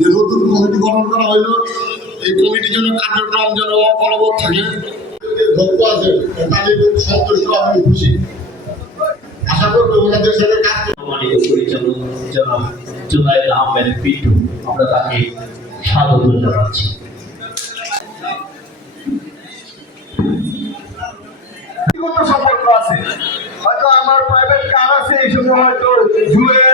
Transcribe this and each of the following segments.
যে নতুন কমিটি গঠন করা হইল এই কমিটি যেন কার্যক্রম যেন অপরবত থাকে। আছে তাদের খুব সন্তুষ্ট আমি খুশি। আশা করব ওনাদের সাথে কাজ সম্মানিত পরিচালক জনাব আহমেদ পিন্টু আমরা তাকে স্বাগত জানাচ্ছি। সম্পর্ক আছে? হয়তো আমার প্রাইভেট কার আছে এই সময় হয়তো জুয়েল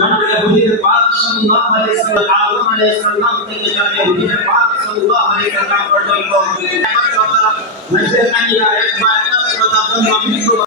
জনপ্রিয় হুজুর পাক সাল্লাল্লাহু আলাইহি ওয়াসাল্লাম আলম আলাইহিস সালাম থেকে জনপ্রিয় হুজুর পাক সাল্লাল্লাহু আলাইহি ওয়াসাল্লাম পর্যন্ত একমাত্র মসজিদ কানিয়া একবার দাদন